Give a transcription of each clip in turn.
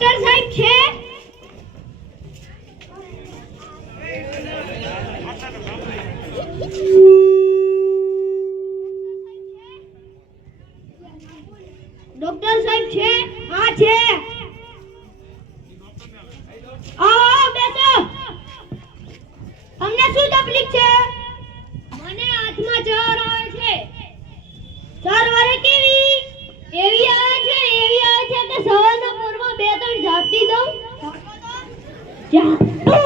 Doctor સાહેબ છે? Doctor સાહેબ છે? હા છે. આવો બેસો. તમને શું તકલીફ છે? મને હાથમાં જર આવે છે. જર વારે કેવી? એવી આવે છે કે સવારના પોરમાં બે ત્રણ ઝાપટી દઉં. ઝાપટો.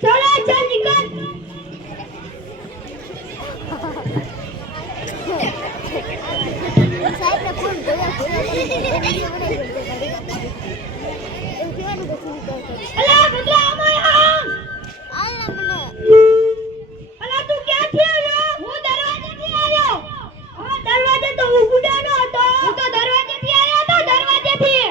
ચલો ચાલ નીકળ. અલા બદલા આમાં આમ અલા તું ક્યાંથી આવ્યો? હું દરવાજેથી આવ્યો. હા દરવાજે તો હું ગુડાનો હતો. હું તો દરવાજેથી આવ્યો તો દરવાજેથી.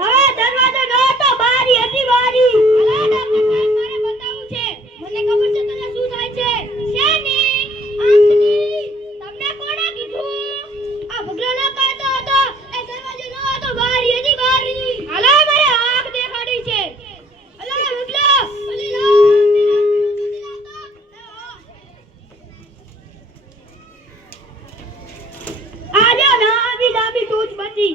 હવે દરવાજો ન હતો, બારી હતી બારી. અલા ડોક્ટર સાહેબ મારે બતાવવું છે. મને ખબર છે તને શું થાય છે. શેની? આંખની. તમને કોણે કીધું? આ બગલો ન કહેતો હતો. એ દરવાજો ન હતો, બારી હતી બારી. અલા મારે આંખ દેખાડી છે. અલા બગલો ઓલી આજો ના આવી ડાબી ટોચ બચી.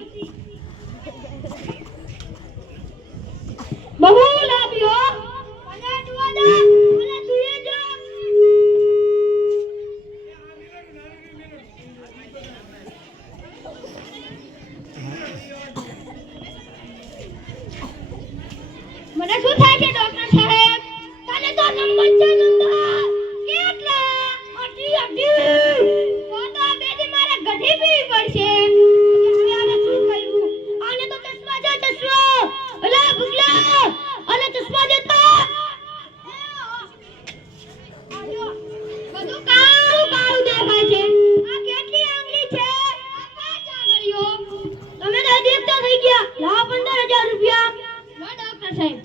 બહુ લાંબી હો. મને જોવા દે. મને તુએ જો. મને શું થાય છે ડોક્ટર સાહેબ? તને તો નંબર છે નંબર. કેટલા? અઢી. તો બેદી મારે ગધી પીવી પડશે. હવે આને શું કરવું? આને તો ચશ્મા છે ચશ્મા. અલા બુગલા આને ચશ્મા દેતા. બધું કાળું કાળું દેખાય છે. આ કેટલી આંગળી છે? આ 5 આંગળીઓ. તમે તો દેખતા થઈ ગયા. લાવ 15,000 રૂપિયા. લો ડોક્ટર સાહેબ.